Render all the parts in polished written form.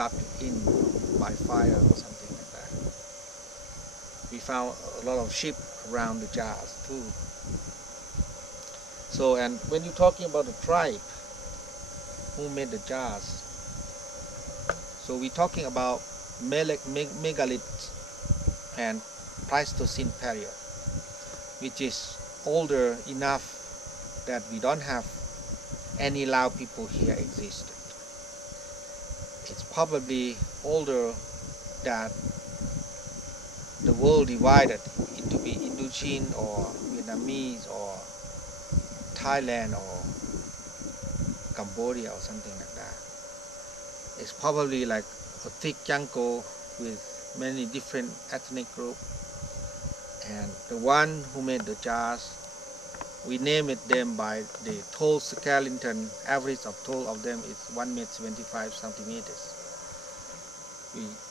dug in by fire or something like that. We found a lot of sheep around the jars too. So, and when you're talking about the tribe who made the jars, so we're talking about megalith and Pleistocene period, which is older enough that we don't have any Lao people here existed. It's probably older that the world divided into be Indochine or Vietnamese or Thailand or Cambodia or something like that. It's probably like a thick jungle with many different ethnic groups, and the one who made the jars, we name it them by the tall skeleton. Average of tall of them is 1.75 meters.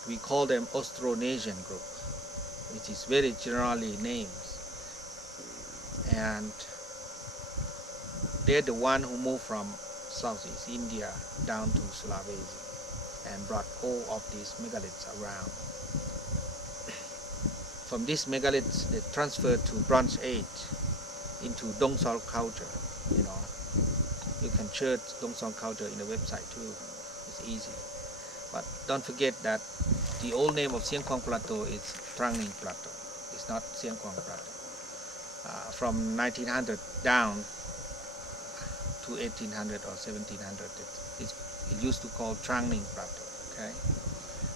We call them Austronesian group, which is very generally named, and they're the one who moved from Southeast India down to Sulawesi and brought all of these megaliths around. From these megaliths, they transferred to Bronze Age into Dongsol culture. You know, you can search Dongsol culture in the website too. It's easy. But don't forget that the old name of Xieng Khuang Plateau is Tran Ninh Plateau. It's not Xieng Khuang Plateau. From 1900 down to 1800 or 1700, it used to call Tran Ninh Plateau. Okay.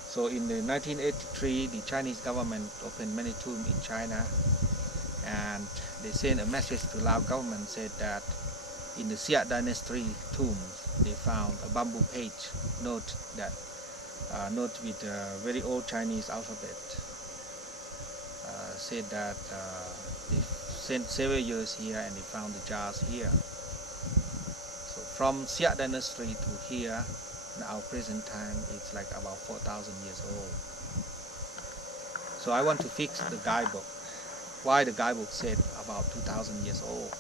So in the 1983, the Chinese government opened many tombs in China, and they sent a message to Lao government, said that in the Xiang dynasty tombs they found a bamboo page note with a very old Chinese alphabet. Said that they sent several years here and they found the jars here. So from Xiang dynasty to here, in our present time, it's like about 4,000 years old. So I want to fix the guidebook. Why the guidebook said about 2,000 years old.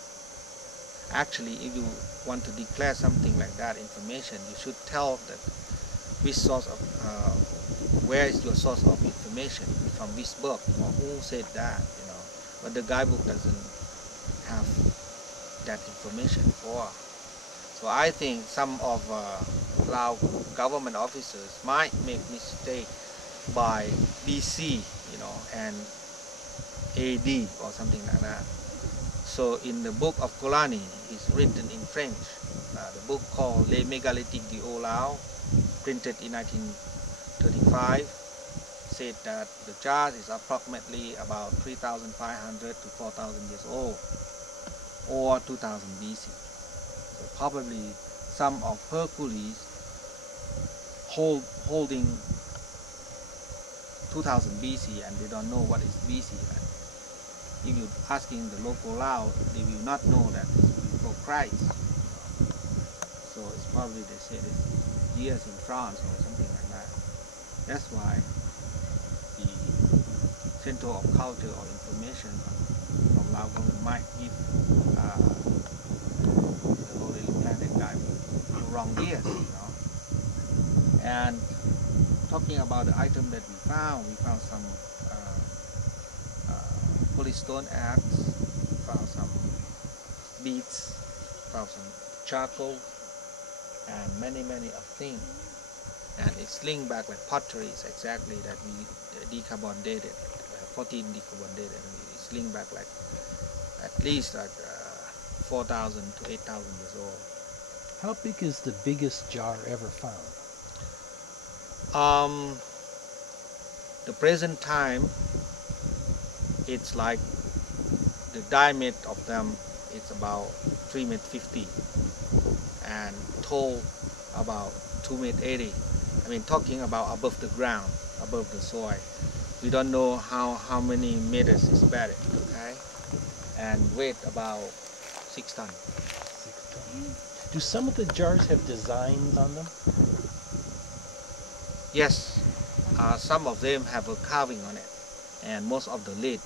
Actually, if you want to declare something like that information, you should tell that which source of, where is your source of information, from which book, or who said that, you know. But the guidebook doesn't have that information for. So I think some of Lao government officers might make mistake by BC, you know, and AD or something like that. So in the book of Kolani, it's written in French. The book called Les Mégalithiques du Haut-Lao, printed in 1935, said that the jars is approximately about 3,500 to 4,000 years old, or 2000 BC. So probably some of Hercules holding 2000 BC and they don't know what is BC. If you're asking the local Lao, they will not know that it's before Christ. So it's probably, they say it's years in France or something like that. That's why the Center of Culture or Information from Lao government might give the Holy Planet Guide the wrong years, you know. And talking about the item that we found some polystone axe, found some beads, found some charcoal, and many of things. And it's linked back like potteries exactly that we decarbon-dated, 14 decarbon-dated, and it's linked back like at least like 4,000 to 8,000 years old. How big is the biggest jar ever found? The present time, it's like the diameter of them, it's about 3.50 meters and tall about 2.80 meters. I mean, talking about above the ground, above the soil. We don't know how many meters is buried, okay? And weight about 6 tons. 6 tons. Do some of the jars have designs on them? Yes, some of them have a carving on it, and most of the lid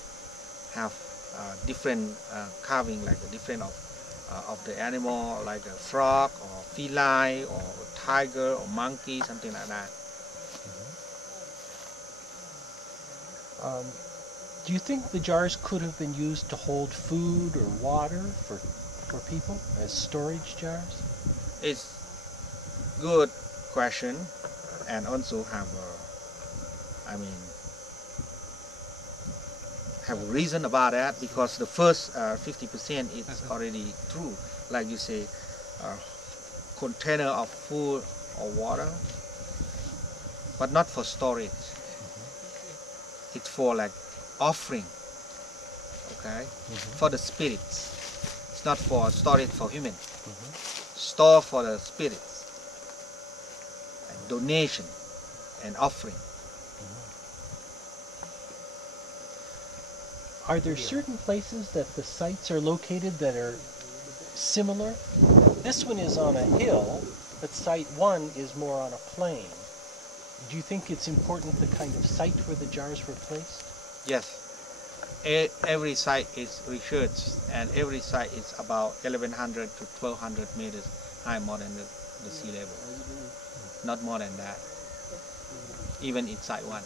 have different carving, like a different of the animal, like a frog or feline or tiger or monkey, something like that. Do you think the jars could have been used to hold food or water for people as storage jars? It's good question, and also have a, have a reason about that, because the first 50% is already true. Like you say, container of food or water, but not for storage. It's for like offering, okay, for the spirits. It's not for storage for human. Store for the spirits, and donation and offering. Are there certain places that the sites are located that are similar? This one is on a hill, but site 1 is more on a plain. Do you think it's important the kind of site where the jars were placed? Yes. Every site is researched, and every site is about 1100 to 1200 meters high, more than the sea level. Not more than that, even in site 1.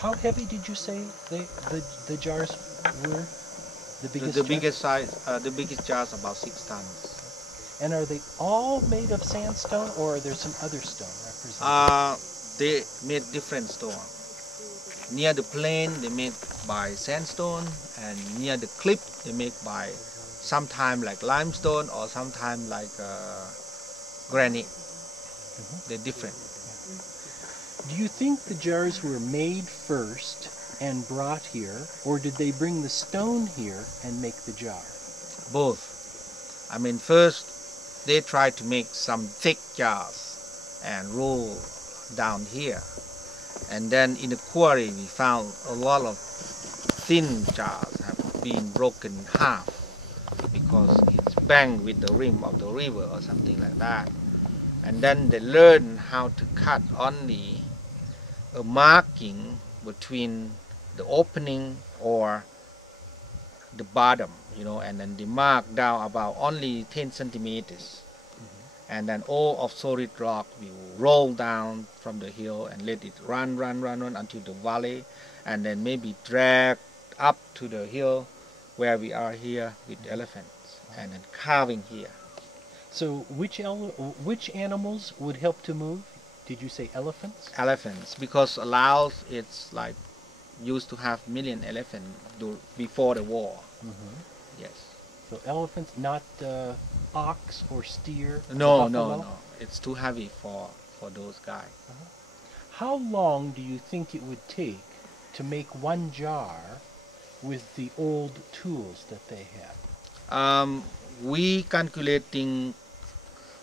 How heavy did you say the jars were? The biggest jars about 6 tons. And are they all made of sandstone, or are there some other stone represented? They made different stone. Near the plain, they made by sandstone, and near the cliff, they make by sometime like limestone or sometime like granite. They're different. Do you think the jars were made first and brought here, or did they bring the stone here and make the jar? Both. First they tried to make some thick jars and roll down here. And then in the quarry we found a lot of thin jars have been broken in half because it's banged with the rim of the river or something like that. And then they learned how to cut only a marking between the opening or the bottom, and then they mark down about only 10 centimeters. And then all of solid rock will roll down from the hill and let it run until the valley, and then maybe drag up to the hill where we are here with the elephants, and then carving here. So which animals would help to move? Did you say elephants? Elephants, because Laos it's like used to have million elephants before the war. Yes. So elephants, not ox or steer? No. It's too heavy for those guys. How long do you think it would take to make one jar with the old tools that they had? We calculating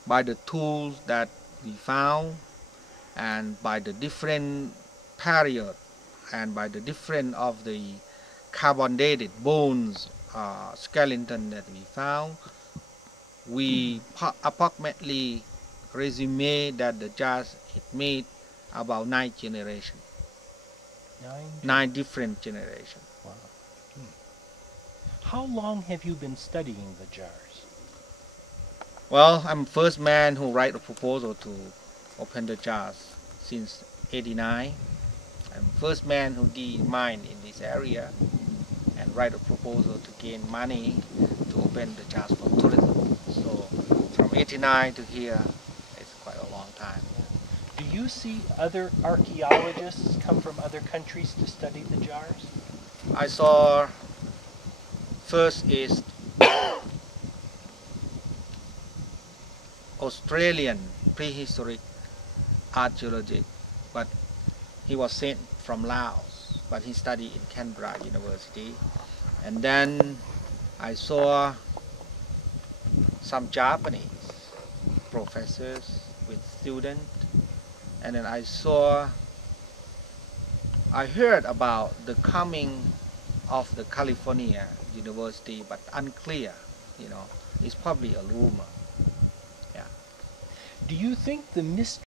by the tools that we found, and by the different period, and by the different of the carbon dated bones skeleton that we found, we approximately resume that the jars it made about 9 generations. 9 different generations. Wow. How long have you been studying the jars? Well, I'm first man who write a proposal to open the jars since '89. I'm first man who did mine in this area and write a proposal to gain money to open the jars for tourism. So from '89 to here, it's quite a long time. Do you see other archaeologists come from other countries to study the jars? I saw first is Australian prehistoric archaeologist, but he was sent from Laos, but he studied in Canberra University. And then I saw some Japanese professors with students, and then I heard about the coming of the California University, but unclear, it's probably a rumor. Do you think the mystery